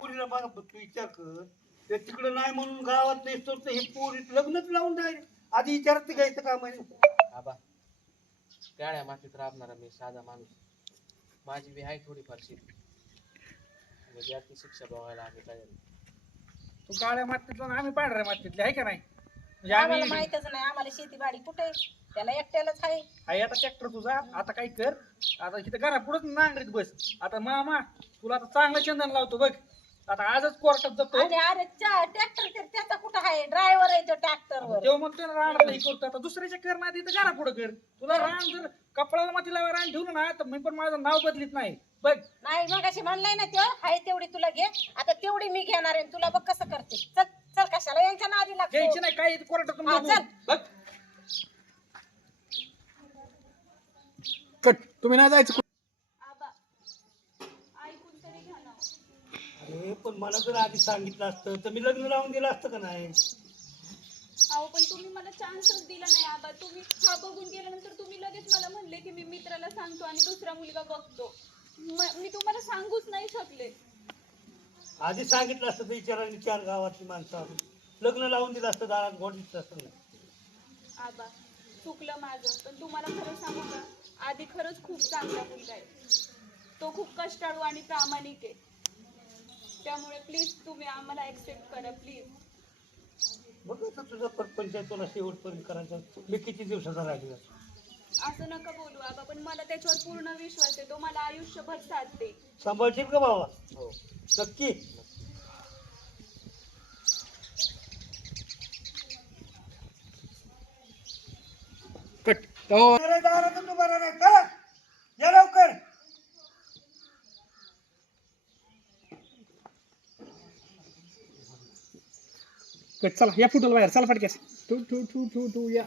पोरीला बघा तू विचार कर. ते तिकडे नाही म्हणून गावात नाही तर हे पोरी लग्नच लावून जाईल. आधी विचारत घ्यायचं काम आहे. आबा काळ्या मातीत राबणारा मी साधा माणूस. माझी बी आहे थोडीफार शेती. विद्यार्थी शिक्षा बघायला आम्ही तयार. तू काळ्या मातीतला आणि आम्ही पांढऱ्या मातीतले आहे का नाही? म्हणजे आम्हाला आम्ही माहितच नाही, आम्हाला शेतीबाडी कुठे आहे? त्याला एकट्यालाच आहे. आहे आता ट्रॅक्टर तुझा. आता काय कर, आता इथं घरा पुढेच नांगरीत बस. आता मामा तुला आता चांगलं चंदन लावतो बघ. आता आजच कोर्टात जातो. आणि अरे ट्रॅक्टर त्याचा कुठं आहे? ड्रायव्हर आहे तो ट्रॅक्टरवर. तेव्हा म्हणतोय ना रानातलं हे करतो. आता दुसऱ्याच्या कर नाही तिथं घरा पुढे कर. तुला रान जर कपडाला मातीला रान ठेवलं ना तर मी पण माझं नाव बदलीत नाही बघ. नाही मग अशी म्हणलाय ना त्यो, आहे तेवढी तुला घे. आता तेवढी मी घेणार आहे. तुला बघ कसं करते. चल चल, कशाला यांच्या नादी लागतो? घ्यायची नाही काय कोर्टातून हा, बघू. चल. बघ कट तुम्ही नाही जायचं. अरे पण मला जर आधी सांगितलं असतं तर मी लग्न लावून दिलं असतं का नाही? अहो पण तुम्ही मला चान्सच दिला नाही आबा. तुम्ही हा बघून गेल्यानंतर तुम्ही लगेच मला म्हणले की मी मित्राला सांगतो आणि दुसरा मुलगा बघतो. मी तुम्हाला सांगूच नाही शकले. आधी सांगितलं असतं तर विचाराने 4 गावातली माणसं आपण लग्न लावून दिलं असतं. दारात गोड दिसत असतं. आबा चुकलं माझं, पण तुम्हाला खरं सांगू का, आधी खरंच खूप चांगला मुलगा आहे. तो खूप कष्टाळू आणि प्रामाणिक आहे. त्यामुळे प्लीज तुम्ही आम्हाला ऍक्सेप्ट करा प्लीज. बघ आता तुझा परपंच तुला शेवटपर्यंत करायचा. मी किती दिवसाचा राहिला. असं नका बोलू आबा, पण मला त्याच्यावर पूर्ण विश्वास आहे. तो मला आयुष्यभर साथ देईल. सांभाळशील का बाबा? हो नक्की. कट हो दारातून उभा राहा का? या लवकर. कट चला या फुटल बाहेर चला फटक्यास. टू टू टू टू टू या.